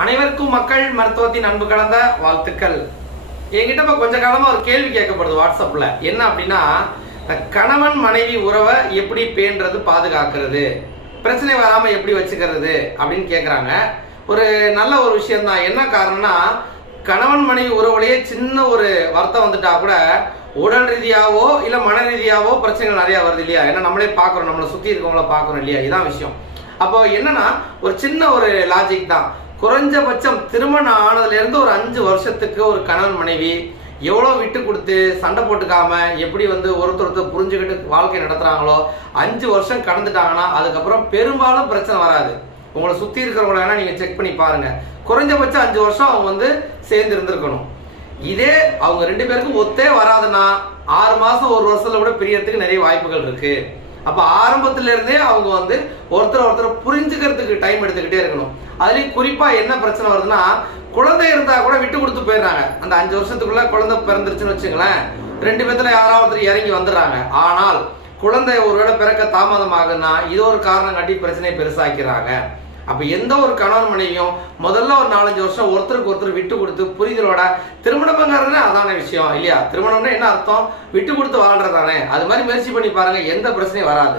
அனைவருக்கும் மக்கள் மருத்துவத்தின் அன்பு கலந்த வாழ்த்துக்கள். என்கிட்ட இப்போ கொஞ்ச காலமா ஒரு கேள்வி கேட்கப்படுது வாட்ஸ்அப்ல. என்ன அப்படின்னா, கணவன் மனைவி உறவை எப்படி பேணுறது, பாதுகாக்கிறது, பிரச்சனை வராம எப்படி வச்சுக்கிறது அப்படின்னு கேட்குறாங்க. ஒரு நல்ல ஒரு விஷயம் தான். என்ன காரணம்னா, கணவன் மனைவி உறவுலேயே சின்ன ஒரு வருத்தம் வந்துட்டா கூட உடல் ரீதியாவோ இல்லை மன ரீதியாவோ பிரச்சனைகள் நிறையா வருது இல்லையா? ஏன்னா நம்மளே பார்க்குறோம், நம்மளை சுற்றி இருக்கவங்கள பார்க்குறோம் இல்லையா? இதான் விஷயம். அப்போ என்னன்னா, ஒரு சின்ன ஒரு லாஜிக் தான். குறைஞ்சபட்சம் திருமணம் ஆனதுலேருந்து ஒரு 5 வருஷத்துக்கு ஒரு கணவன் மனைவி எவ்வளோ விட்டு கொடுத்து சண்டை போட்டுக்காம எப்படி ஒருத்தர் புரிஞ்சுக்கிட்டு வாழ்க்கை நடத்துகிறாங்களோ, 5 வருஷம் கடந்துட்டாங்கன்னா அதுக்கப்புறம் பெரும்பாலும் பிரச்சனை வராது. உங்களை சுற்றி இருக்கிறவங்கள வேணால் நீங்கள் செக் பண்ணி பாருங்கள். குறைஞ்சபட்சம் 5 வருஷம் அவங்க சேர்ந்து இருந்திருக்கணும். இதே அவங்க 2 பேருக்கும் ஒத்தே வராதுன்னா 6 மாதம் 1 வருஷத்துல கூட பிரியறதுக்கு நிறைய வாய்ப்புகள் இருக்குது. அப்போ ஆரம்பத்துல இருந்தே அவங்க ஒருத்தர் புரிஞ்சுக்கிறதுக்கு டைம் எடுத்துக்கிட்டே இருக்கணும். அதுலேயும் குறிப்பாக என்ன பிரச்சனை வருதுன்னா, குழந்தை இருந்தால் கூட விட்டு கொடுத்து போயிடுறாங்க. அந்த 5 வருஷத்துக்குள்ள குழந்தை பிறந்துருச்சுன்னு வச்சுங்களேன், 2 பேத்துல யாராவது இறங்கி வந்துடுறாங்க. ஆனால் குழந்தை ஒருவேளை பிறக்க தாமதம் ஆகுன்னா இது ஒரு காரணம் காட்டி பிரச்சனையை பெருசாக்கிறாங்க. அப்போ எந்த ஒரு கணவன் மனைவியும் முதல்ல ஒரு 4-5 வருஷம் ஒருத்தருக்கு ஒருத்தர் விட்டு கொடுத்து புரிதலோட, திருமணம்ங்கிறதுனா அதான விஷயம் இல்லையா? திருமணம்னா என்ன அர்த்தம்? விட்டு கொடுத்து வாழ்றதானே. அது மாதிரி முயற்சி பண்ணி பாருங்க, எந்த பிரச்சனையும் வராது.